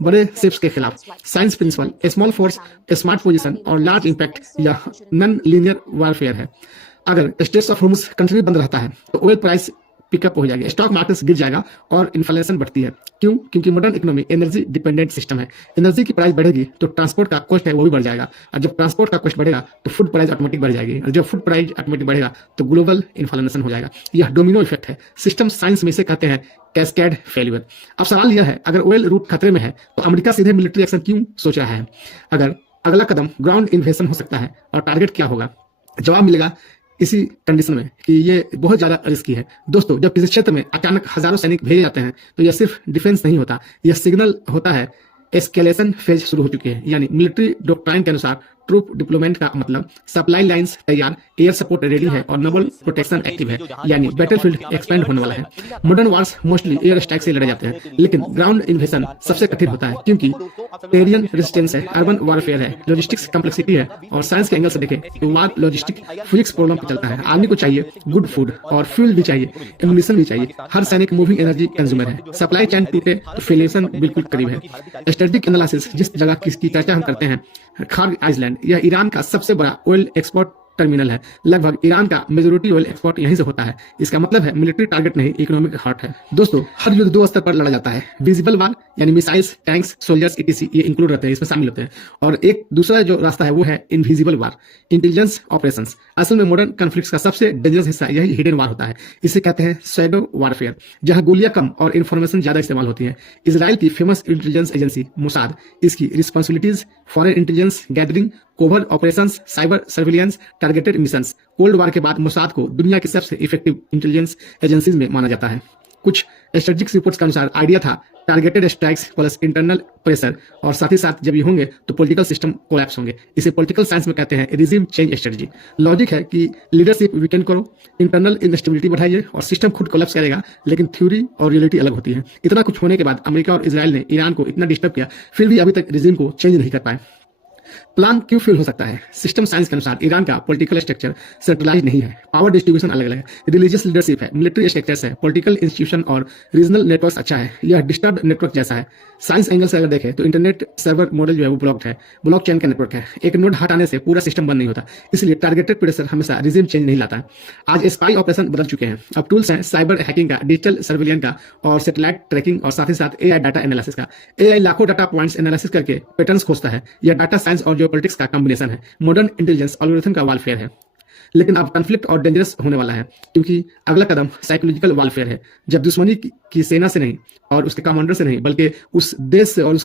बड़े शिप्स के खिलाफ। साइंस प्रिंसिपल, ए स्मॉल फोर्स, ए स्मार्ट पोजीशन और लार्ज इंपैक्ट या नॉन लीनियर वारफेयर है। अगर स्ट्रेस ऑफ होर्मुज कंटिन्यू बंद रहता है तो ऑयल प्राइस पिकअप हो जाएगी, स्टॉक मार्केट गिर जाएगा और इन्फ्लेशन बढ़ती है। क्यों? क्योंकि modern economy energy dependent system है। एनर्जी की प्राइस बढ़ेगी तो ट्रांसपोर्ट का कॉस्ट है वो भी बढ़ जाएगा, और जब ट्रांसपोर्ट का कॉस्ट बढ़ेगा तो फूड प्राइस ऑटोमेटिक बढ़ जाएगी, और जब फूड प्राइस ऑटोमेटिक बढ़ेगा तो ग्लोबल इन्फ्लेशन हो जाएगा। यह डोमिनो इफेक्ट है। सिस्टम साइंस में इसे कहते हैं कैस्केड फेलियर। अब सवाल यह है, अगर ऑयल रूट खतरे में है तो अमेरिका सीधे मिलिट्री एक्शन क्यों सोच रहा है? अगर अगला कदम ग्राउंड इन्वेजन हो सकता है और टारगेट क्या होगा? जवाब मिलेगा इसी कंडीशन में कि ये बहुत ज्यादा रिस्की है। दोस्तों, जब किसी क्षेत्र में अचानक हजारों सैनिक भेजे जाते हैं तो यह सिर्फ डिफेंस नहीं होता, यह सिग्नल होता है एस्केलेशन फेज शुरू हो चुकी है। यानी मिलिट्री डॉक्ट्राइन के अनुसार ट्रूप डिप्लोमेंट का मतलब सप्लाई लाइंस तैयार, एयर सपोर्ट रेडी है और नवल प्रोटेक्शन एक्टिव है, यानी बैटलफील्ड एक्सपेंड होने वाला है। Modern Wars mostly air strike से लड़े जाते हैं, लेकिन ग्राउंड इन्वेजन सबसे कठिन होता है क्योंकि टेरियन रेजिस्टेंस है, अर्बन वॉरफेयर है, लॉजिस्टिक्स कम्प्लेक्सिटी है, और साइंस के एंगल से देखें तो वार लॉजिस्टिक फिजिक्स प्रॉब्लम पे चलता है। आर्मी को चाहिए गुड फूड और फ्यूल भी चाहिए, एम्यूनिशन भी चाहिए। हर सैनिक मूविंग एनर्जी कंज्यूमर है। सप्लाई चेन टूटे तो फेलिएशन बिल्कुल करीब है। स्ट्रेटेजिक एनालिसिस, जिस जगह की चर्चा हम करते हैं, खार्ग आइलैंड, यह ईरान का सबसे बड़ा ऑयल एक्सपोर्ट टर्मिनल है। लगभग ईरान का मेजोरिटी ऑयल एक्सपोर्ट यहीं से होता है। इसका मतलब है मिलिट्री टारगेट नहीं, इकोनॉमिक हार्ट है। दोस्तों, हर युद्ध दो स्तर पर लड़ा जाता है। विजिबल वार यानी मिसाइल्स, टैंक्स, सोल्जर्स ईटीसी ये इंक्लूड रहते हैं, इसमें शामिल होते हैं। और एक दूसरा जो रास्ता है वो है इनविजिबल वार, इंटेलिजेंस ऑपरेशंस। असल में मॉडर्न कॉन्फ्लिक्ट्स का सबसे डेंजरस हिस्सा यही हिडन वार होता है। इसे कहते हैं शैडो वारफेयर, जहां गोलियां कम और इन्फॉर्मेशन ज्यादा इस्तेमाल होती है। इजराइल की फेमस इंटेलिजेंस एजेंसी मोसाद, इसकी responsibilities foreign intelligence gathering, covert operations, cyber surveillance, targeted missions. Cold war के बाद मोसाद को दुनिया की सबसे इफेक्टिव इंटेलिजेंस एजेंसीज में माना जाता है। कुछ स्ट्रेटेजिक रिपोर्ट्स के अनुसार आइडिया था targeted strikes plus internal pressure, और साथ ही साथ जब ये होंगे तो पॉलिटिकल सिस्टम कोलैप्स होंगे। इसे पॉलिटिकल साइंस में कहते हैं रिजिम चेंज स्ट्रेटजी। लॉजिक है कि लीडरशिप वीकेंड करो, इंटरनल इंस्टेबिलिटी बढ़ाइए और सिस्टम खुद कोलैप्स करेगा, लेकिन थ्योरी और रियलिटी अलग होती है। इतना कुछ होने के बाद अमेरिका और इजराइल ने ईरान को इतना डिस्टर्ब किया, फिर भी अभी तक रिजिम को चेंज नहीं कर पाए। प्लान क्यों फेल हो सकता है? सिस्टम साइंस के अनुसार ईरान का पॉलिटिकल स्ट्रक्चर सेंट्रलाइज नहीं है, पावर डिस्ट्रीब्यूशन अलग अलग है, रिलीजियस लीडरशिप है, मिलिट्री स्ट्रक्चर्स है, पॉलिटिकल इंस्टीट्यूशन और रीजनल नेटवर्क अच्छा है। यह डिस्टर्ब नेटवर्क जैसा है। साइंस एंगल से अगर देखें तो इंटरनेट सर्वर मॉडल जो है वो ब्लॉक्ड है, ब्लॉक चेन का नेटवर्क है। एक नोड हटाने से पूरा सिस्टम बंद नहीं होता, इसलिए टारगेटेड प्रेशर हमेशा रिजिम चेंज नहीं लाता है। आज स्पाई ऑपरेशन बदल चुके हैं। अब टूल्स हैं साइबर हैकिंग का, डिजिटल सर्विलियंस का और सैटेलाइट ट्रैकिंग, और साथ ही साथ एआई डाटा एनालिसिस का। एआई लाखों डाटा पॉइंट्स एनालिसिस करके पैटर्न्स खोजता है। यह डाटा साइंस और जियोपॉलिटिक्स का कॉम्बिनेशन है। मॉडर्न इंटेलिजेंस एल्गोरिथम का वारफेयर है। लेकिन अब कॉन्फ्लिक्ट और डेंजरस होने वाला है, क्योंकि अगला कदम साइकोलॉजिकल वारफेयर है। जब दुश्मनी की सेना से नहीं और उसके कमांडर से नहीं, बल्कि उस देश से और